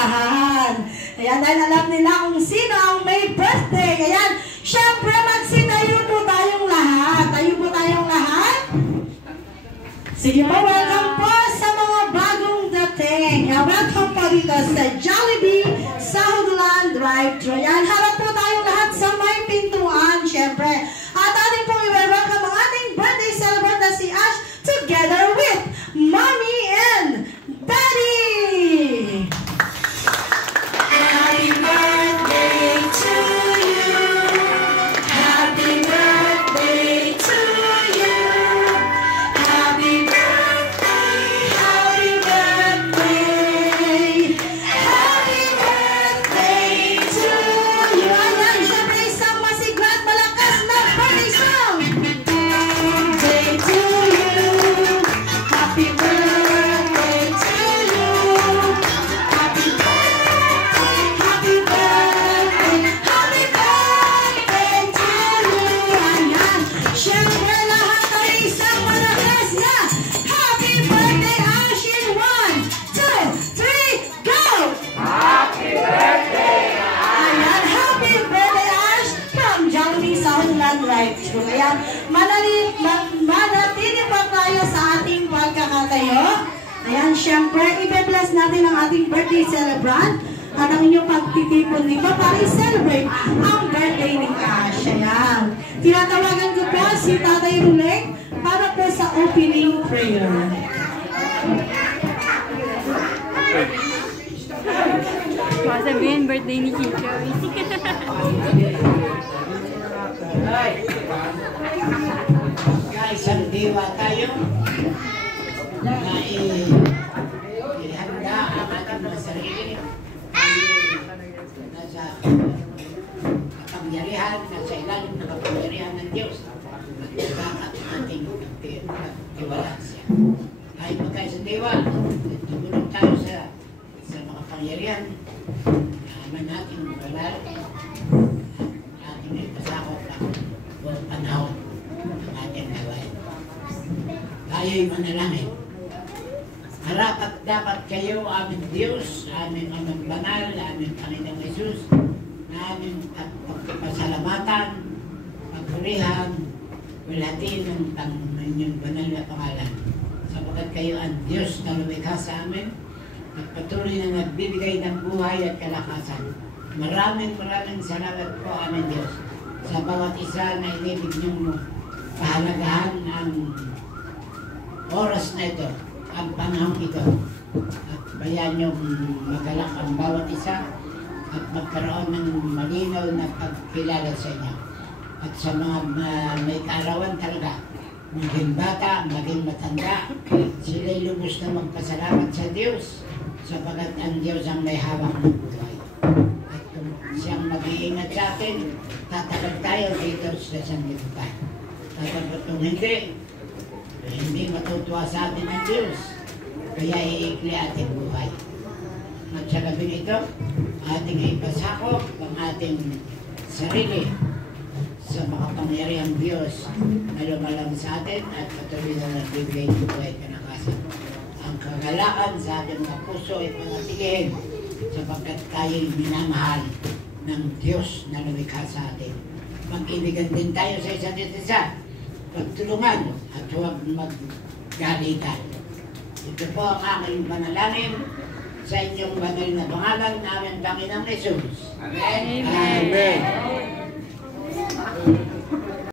simbahan. Ayan, dahil alam nila kung sino ang may birthday. Ayan, syempre magsitayo po tayong lahat. Tayo po tayong lahat. Sige po, welcome po sa mga bagong dating. Welcome po dito sa Jollibee Southland Drive-Thru. Ayan, harap po tayong lahat sa may pintuan, syempre. At ating pong i-welcome ang ating birthday celebrant na si Ash together with Mommy and Daddy! Happy birthday to you! Happy birthday to you! Happy birthday! Happy birthday! Happy birthday to you! Ayan, syempre isang masigla at malakas na birthday song! Day to you! Happy birthday to you! Happy birthday! Happy birthday! Happy birthday to you! Ayan, syempre lahat ay isang malakas na happy birthday, Ash, in 1, 2, 3, go! Happy birthday! Ayan, happy birthday, Ash, from Jollibee Southland Drive-Thru. Ayan, manatili pa tayo sa ating pagkakatayo. Ayan, syempre, i-bless natin ang ating birthday celebrant at ang inyong pagtitipon dito para i-celebrate ang birthday ni Ash. Ayan, tinatawagan ko po si Tatay Ruling para po sa opening prayer. Sabihin, birthday ni Chicho. Guys, ang diwa tayo na ihanda ang ating mga sarili. Nasa kapangyarihan, nasa ilalim ng kapangyarihan ng Diyos. At dapat ating tiwala siya. Kahit pa tayo sa diwa, tumulong tayo sa mga pangyarihan. Naman natin banal. Ating ipasakot ang buong panahon ng ating gawain. Tayo'y manalangin. Harap at dapat kayo, aming Diyos, aming amang banal, aming Panginoong Jesus, na aming pagpasalamatan, pagpurihan, walhatiin ng inyong banal na pangalan. Sapagkat kayo ang Diyos na lumikha sa amin, at patuloy na nagbibigay ng buhay at kalakasan. Maraming salamat po, aming Diyos, sa bawat isa na inibig niyong pahalagahan ang oras na ito, ang panahon ito. At bayan niyong magalak ang bawat isa at magkaroon ng malinaw na pagkilala sa inyo. At sa mga may kaarawan talaga, maging bata, maging matanda, sila'y lubos na magpasalamat sa Diyos sapagkat ang Diyos ang may hawak ng buhay. At kung siyang mag-iingat sa atin, tatagal tayo dito sa sanlibutan. Tatagal kung hindi matutuwa sa atin ng Diyos, kaya iikli ating buhay. At sa gabing ito, ating ipasakop ang ating sarili sa makapangyarihang Diyos na lumalang sa atin at patuloy na nagbibigay ng buhay at kalakasan. Ang kagalakan sa ating mga puso ay panatilihin sapagkat tayo'y minamahal ng Diyos na lumikha sa atin. Mag-ibigan din tayo sa isa't isa, pagtulungan at huwag maggalitan. Ito po ang aking panalangin sa inyong banal na pangalan namin, Panginoong Jesus. Amen. Amen.